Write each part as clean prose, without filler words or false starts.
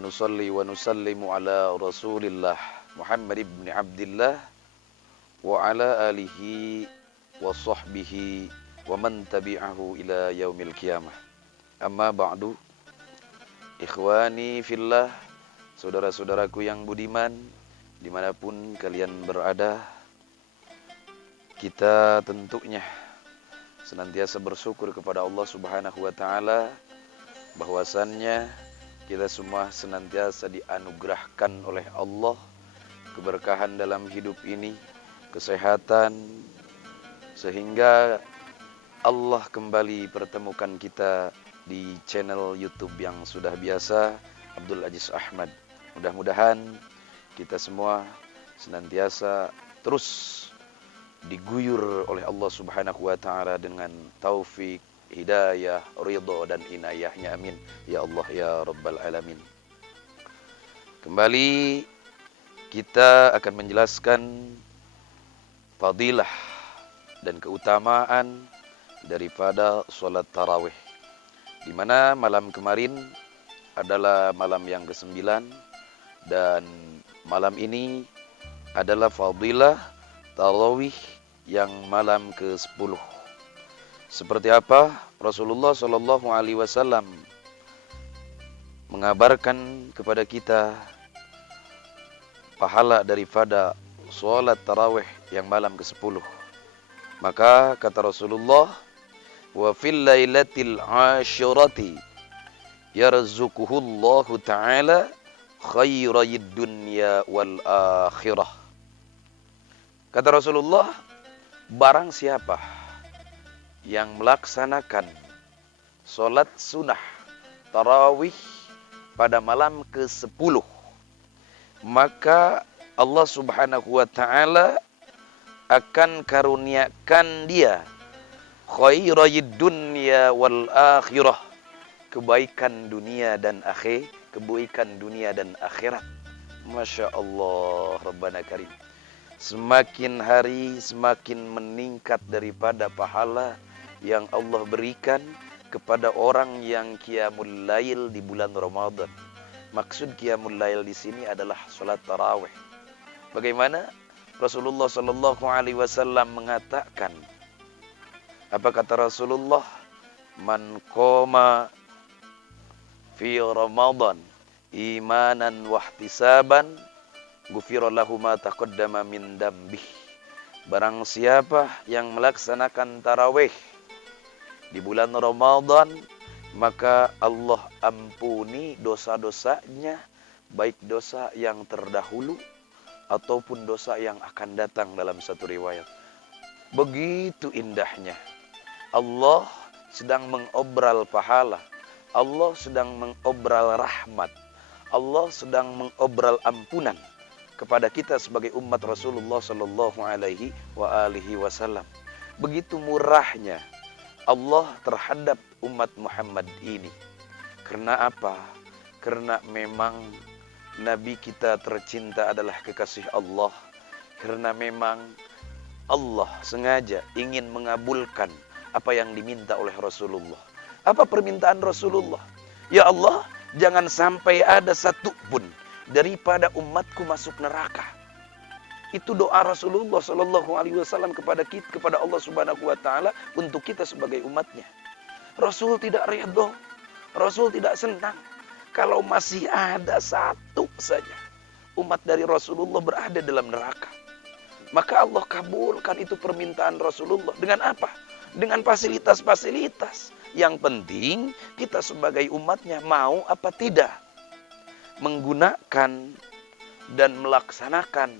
Nusalli wa nusallimu ala Rasulillah Muhammad ibn Abdillah wa ala alihi wa sahbihi wa man tabi'ahu ila yaumil qiyamah. Amma ba'du. Ikhwani fillah, saudara-saudaraku yang budiman, dimanapun kalian berada, kita tentunya senantiasa bersyukur kepada Allah Subhanahu wa Ta'ala bahwasannya kita semua senantiasa dianugerahkan oleh Allah keberkahan dalam hidup ini, kesehatan, sehingga Allah kembali pertemukan kita di channel YouTube yang sudah biasa, Abdul Aziz Ahmad. Mudah-mudahan kita semua senantiasa terus diguyur oleh Allah Subhanahu wa Ta'ala dengan taufik, hidayah, ridha dan inayahnya, amin ya Allah ya rabbal alamin. Kembali kita akan menjelaskan fadilah dan keutamaan daripada sholat tarawih, di mana malam kemarin adalah malam yang ke-9 dan malam ini adalah fadilah tarawih yang malam ke-10. Seperti apa Rasulullah Shallallahu Alaihi Wasallam mengabarkan kepada kita pahala daripada sholat tarawih yang malam ke-10. Maka kata Rasulullah, wa fil lailatil ashirati yarzuquhullahu ta'ala khairayid dunya wal akhirah. Kata Rasulullah, barang siapa yang melaksanakan sholat sunnah tarawih pada malam ke-10, maka Allah Subhanahu wa Ta'ala akan karuniakan dia khairayid dunya wal akhirah, kebaikan dunia dan akhirat. Masya Allah, Rabbana Karim. Semakin hari semakin meningkat daripada pahala yang Allah berikan kepada orang yang qiyamul lail di bulan Ramadan. Maksud qiyamul lail di sini adalah salat tarawih. Bagaimana Rasulullah sallallahu alaihi wasallam mengatakan? Apa kata Rasulullah? Man qoma fi Ramadan imanan wa ihtisaban ghufira lahu ma taqaddama min dambih. Barang siapa yang melaksanakan tarawih di bulan Ramadan, maka Allah ampuni dosa-dosanya, baik dosa yang terdahulu ataupun dosa yang akan datang dalam satu riwayat. Begitu indahnya. Allah sedang mengobral pahala. Allah sedang mengobral rahmat. Allah sedang mengobral ampunan kepada kita sebagai umat Rasulullah sallallahu alaihi wasallam. Begitu murahnya Allah terhadap umat Muhammad ini. Karena apa? Karena memang Nabi kita tercinta adalah kekasih Allah. Karena memang Allah sengaja ingin mengabulkan apa yang diminta oleh Rasulullah. Apa permintaan Rasulullah? Ya Allah, jangan sampai ada satu pun daripada umatku masuk neraka. Itu doa Rasulullah Sallallahu Alaihi Wasallam kepada kita, kepada Allah Subhanahu Wa Taala untuk kita sebagai umatnya. Rasul tidak ridho, Rasul tidak senang kalau masih ada satu saja umat dari Rasulullah berada dalam neraka. Maka Allah kabulkan itu permintaan Rasulullah. Dengan apa? Dengan fasilitas-fasilitas. Yang penting kita sebagai umatnya mau apa tidak menggunakan dan melaksanakan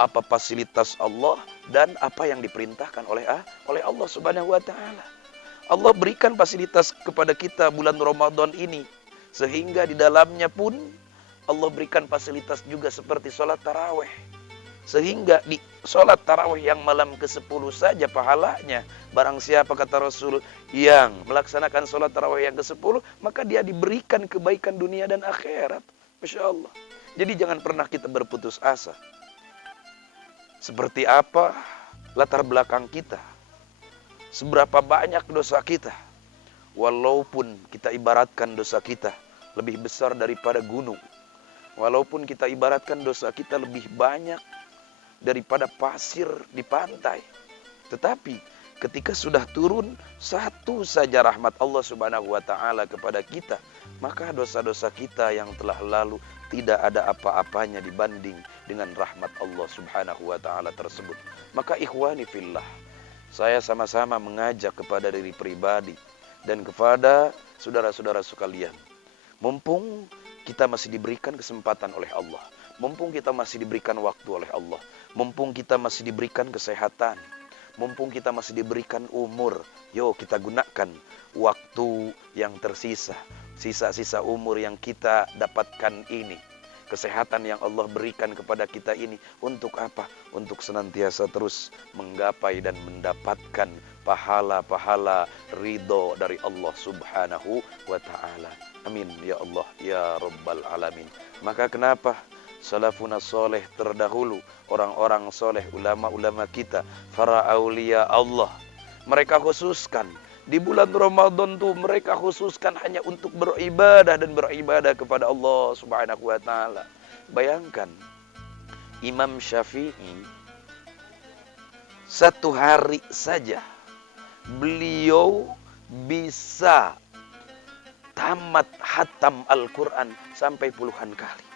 apa fasilitas Allah dan apa yang diperintahkan oleh Allah Subhanahu wa Ta'ala. Allah berikan fasilitas kepada kita bulan Ramadan ini, sehingga di dalamnya pun Allah berikan fasilitas juga seperti sholat tarawih. Sehingga di sholat tarawih yang malam ke-10 saja pahalanya. Barang siapa kata Rasul yang melaksanakan sholat tarawih yang ke-10, maka dia diberikan kebaikan dunia dan akhirat. Masya Allah. Jadi jangan pernah kita berputus asa. Seperti apa latar belakang kita, seberapa banyak dosa kita, walaupun kita ibaratkan dosa kita lebih besar daripada gunung. Walaupun kita ibaratkan dosa kita lebih banyak daripada pasir di pantai. Tetapi ketika sudah turun satu saja rahmat Allah Subhanahu wa taala kepada kita, maka dosa-dosa kita yang telah lalu tidak ada apa-apanya dibanding dengan rahmat Allah Subhanahu wa taala tersebut. Maka ikhwani fillah, saya sama-sama mengajak kepada diri pribadi dan kepada saudara-saudara sekalian. Mumpung kita masih diberikan kesempatan oleh Allah, mumpung kita masih diberikan waktu oleh Allah, mumpung kita masih diberikan kesehatan, mumpung kita masih diberikan umur, yuk kita gunakan waktu yang tersisa, sisa-sisa umur yang kita dapatkan ini, kesehatan yang Allah berikan kepada kita ini, untuk apa? Untuk senantiasa terus menggapai dan mendapatkan pahala-pahala ridho dari Allah Subhanahu wa ta'ala. Amin ya Allah ya Rabbal Alamin. Maka kenapa salafuna soleh terdahulu, orang-orang soleh, ulama-ulama kita, para aulia Allah, mereka khususkan di bulan Ramadan tuh, mereka khususkan hanya untuk beribadah dan beribadah kepada Allah Subhanahu wa ta'ala. Bayangkan Imam Syafi'i, satu hari saja beliau bisa tamat hatam Al-Quran sampai puluhan kali.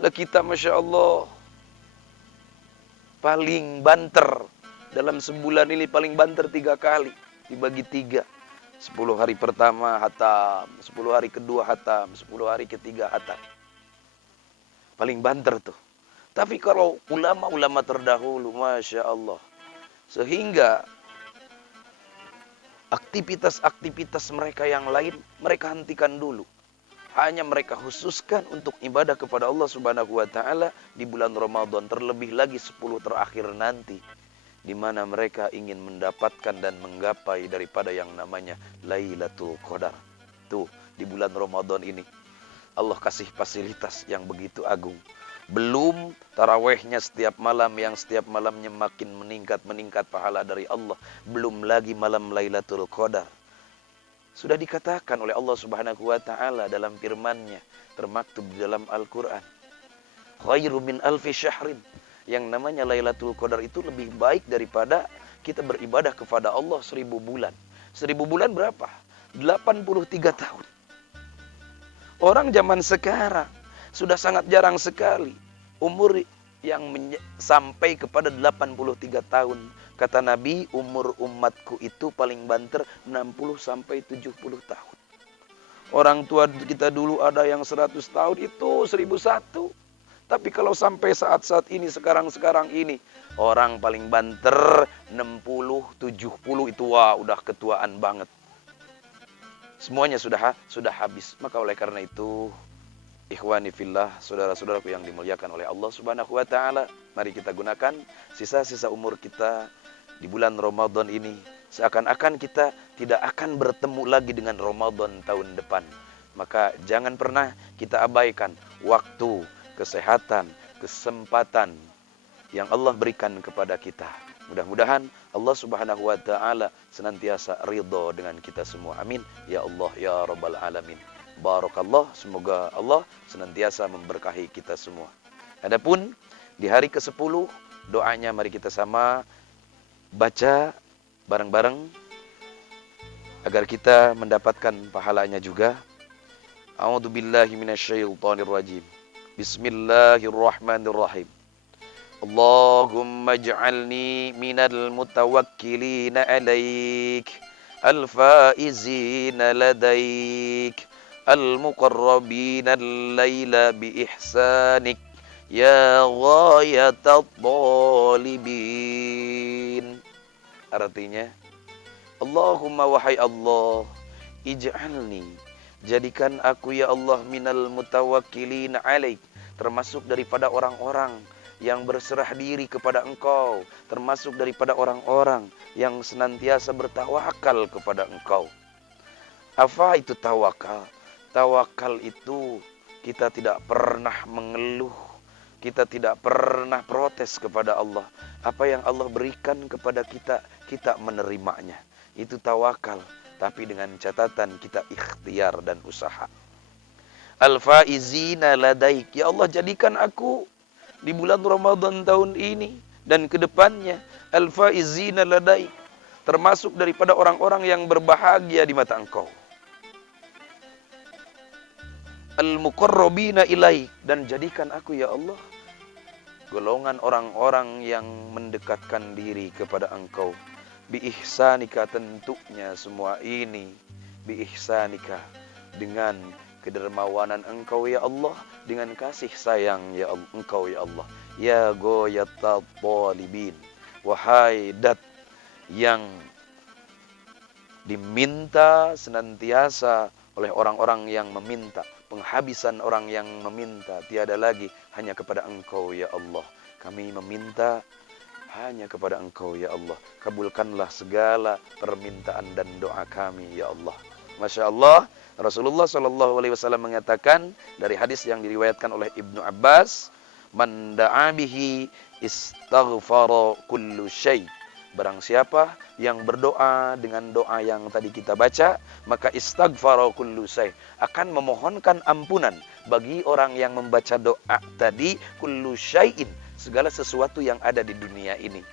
Lah kita Masya Allah paling banter dalam sebulan ini, paling banter 3 kali, dibagi 3. 10 hari pertama hatam, 10 hari kedua hatam, 10 hari ketiga hatam. Paling banter tuh. Tapi kalau ulama-ulama terdahulu, Masya Allah, sehingga aktivitas-aktivitas mereka yang lain mereka hentikan dulu. Hanya mereka khususkan untuk ibadah kepada Allah Subhanahu wa ta'ala di bulan Ramadan, terlebih lagi 10 terakhir nanti, di mana mereka ingin mendapatkan dan menggapai daripada yang namanya Lailatul Qadar. Tuh, di bulan Ramadan ini Allah kasih fasilitas yang begitu agung. Belum tarawehnya setiap malam, yang setiap malamnya makin meningkat pahala dari Allah. Belum lagi malam Lailatul Qadar. Sudah dikatakan oleh Allah Subhanahu wa ta'ala dalam firman-Nya, termaktub di dalam Al-Quran, khairu min alfi syahrin. Yang namanya Lailatul Qadar itu lebih baik daripada kita beribadah kepada Allah 1000 bulan. 1000 bulan berapa? 83 tahun. Orang zaman sekarang sudah sangat jarang sekali umur yang sampai kepada 83 tahun. Kata Nabi, umur umatku itu paling banter 60 sampai 70 tahun. Orang tua kita dulu ada yang 100 tahun, itu 1001. Tapi kalau sampai saat-saat ini, sekarang ini, orang paling banter 60, 70 itu wah udah ketuaan banget. Semuanya sudah habis. Maka oleh karena itu, ikhwani fillah, saudara-saudaraku yang dimuliakan oleh Allah Subhanahu wa ta'ala, mari kita gunakan sisa-sisa umur kita di bulan Ramadan ini, seakan-akan kita tidak akan bertemu lagi dengan Ramadan tahun depan. Maka jangan pernah kita abaikan waktu, kesehatan, kesempatan yang Allah berikan kepada kita. Mudah-mudahan Allah Subhanahu wa ta'ala senantiasa ridho dengan kita semua. Amin ya Allah ya Rabbal Alamin. Barakallah, semoga Allah senantiasa memberkahi kita semua. Adapun di hari ke-10, doanya mari kita sama baca bareng-bareng agar kita mendapatkan pahalanya juga. A'udzubillahi minasyaitonirrajim. Bismillahirrahmanirrahim. Allahumma ij'alni minal mutawakkilina 'alaik, al-faizina ladaik, al-muqarrabina al-laila bi ihsanik, ya ghayatat talibin. Artinya, Allahumma wahai Allah, ij'alni, jadikan aku ya Allah minal mutawakkilina 'alaik, termasuk daripada orang-orang yang berserah diri kepada Engkau, termasuk daripada orang-orang yang senantiasa bertawakal kepada Engkau. Apa itu tawakal? Tawakal itu kita tidak pernah mengeluh, kita tidak pernah protes kepada Allah. Apa yang Allah berikan kepada kita, kita menerimanya. Itu tawakal, tapi dengan catatan kita ikhtiar dan usaha. al-faizina ladaik. Ya Allah, jadikan aku di bulan Ramadan tahun ini dan kedepannya al-faizina ladaik, termasuk daripada orang-orang yang berbahagia di mata Engkau. Al-muqarrabina ilaik, dan jadikan aku ya Allah golongan orang-orang yang mendekatkan diri kepada Engkau. Biihsanika, tentunya semua ini biihsanika, dengan kedermawanan Engkau ya Allah, dengan kasih sayang ya Allah, Engkau ya Allah. Ya ghayatat talibin, wahai dat yang diminta senantiasa oleh orang-orang yang meminta, penghabisan orang yang meminta tiada lagi hanya kepada Engkau ya Allah. Kami meminta hanya kepada Engkau ya Allah. Kabulkanlah segala permintaan dan doa kami ya Allah. Masya Allah, Rasulullah SAW mengatakan dari hadis yang diriwayatkan oleh Ibnu Abbas, man da'a bihi istaghfara kullu syai'. Barang siapa yang berdoa dengan doa yang tadi kita baca, maka istaghfara kullu syai', akan memohonkan ampunan bagi orang yang membaca doa tadi, kullu syai'in, segala sesuatu yang ada di dunia ini.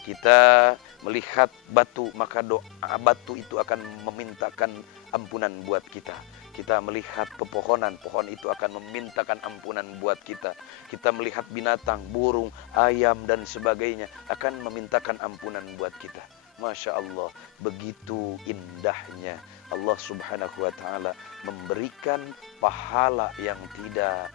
Kita melihat batu, maka doa batu itu akan memintakan ampunan buat kita. Kita melihat pepohonan, pohon itu akan memintakan ampunan buat kita. Kita melihat binatang, burung, ayam dan sebagainya akan memintakan ampunan buat kita. Masya Allah, begitu indahnya Allah Subhanahu wa Ta'ala memberikan pahala yang tidak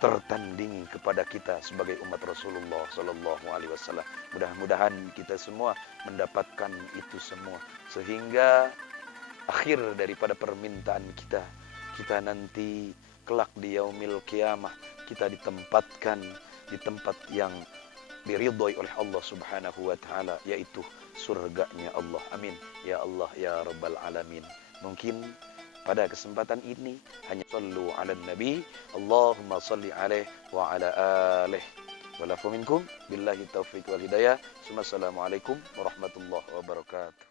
tertandingi kepada kita sebagai umat Rasulullah Sallallahu Alaihi Wasallam. Mudah-mudahan kita semua mendapatkan itu semua, sehingga akhir daripada permintaan kita, kita nanti kelak di yaumil qiyamah, kita ditempatkan di tempat yang diridhoi oleh Allah Subhanahu wa Ta'ala, yaitu surganya Allah. Amin ya Allah ya rabbal alamin. Mungkin pada kesempatan ini hanya sallu ala nabi, Allahumma salli alaihi wa ala alihi. Walafu minkum billahi taufiq wal hidayah. Assalamualaikum warahmatullahi wabarakatuh.